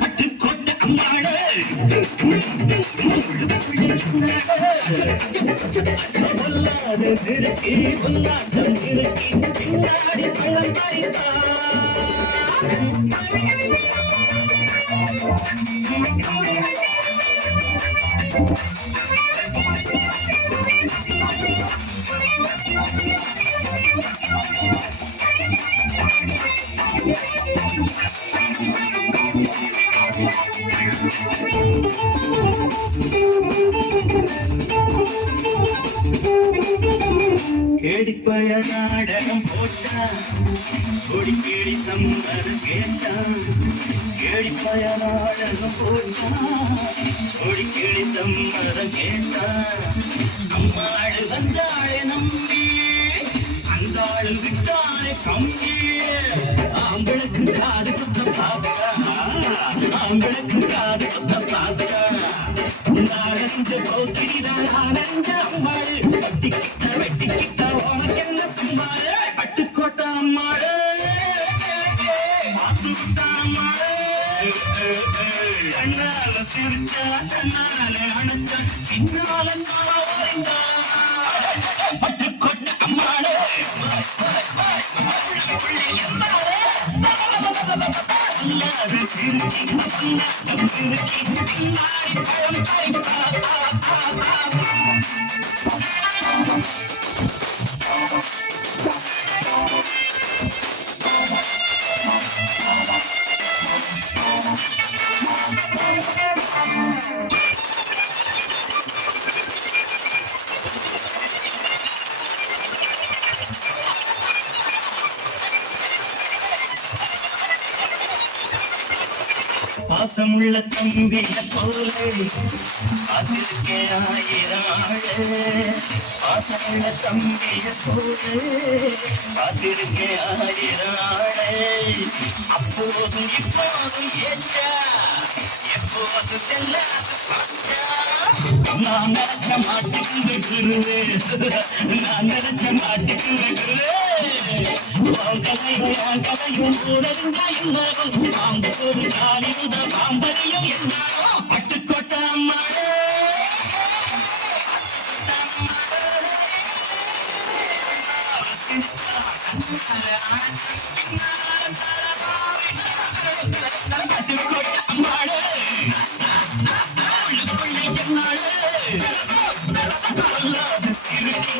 பட்டுக்கோட்டை அம்மாடு நிறுத்தி உல்லாசம் நிறுத்தி பின்னாடி பழம் பறித்தா கேடிப்பழ நாடகம் போட்டான் கொடி கேடி சம்மர் கேட்டான் கேடிப்பழ நாடகம் போட்டான் கொடி கேடி சம்மர் கேட்டான் அம்மாடு வந்தாளே நம்பி அந்தாளு விட்டாளே கம்பி ஆம்பளுக்கு காது குத்த பாத்தா ஆம்பளுக்கு காது குத்த பாத்தா நாரஞ்ச போக்கிரிதான் ஆனஞ்ச அம்மாடு வெட்டிக்கிட்ட உனக்கு என்ன சும்மாடு பட்டுக்கோட்டை அம்மாடு அண்ணால சிரிச்சா தன்னால அணைச்சா பின்னால பட்டுக்கோட்டை அம்மாடு பாசமுள்ள தம்பிய போலே அதிர்க்கே ஆயிரம் ஆளே பாசமுள்ள தம்பிய போலே அதிர்க்கே ஆயிரம் ஆளே அப்போதும் இப்போதும் ஏற்றா எப்போது செல்லாது நான் நினைச்ச மாட்டுக்கு குருவே நான் நினைச்ச மாட்டுக்கு குருவே கதையும் உடலுங்காயும் பாம்பு காலிருந்த பாம்பரையும் என்னாரோ பட்டுக்கோட்டை அம்மாளே பட்டுக்கோட்டை அம்மாளே சிறுக்கி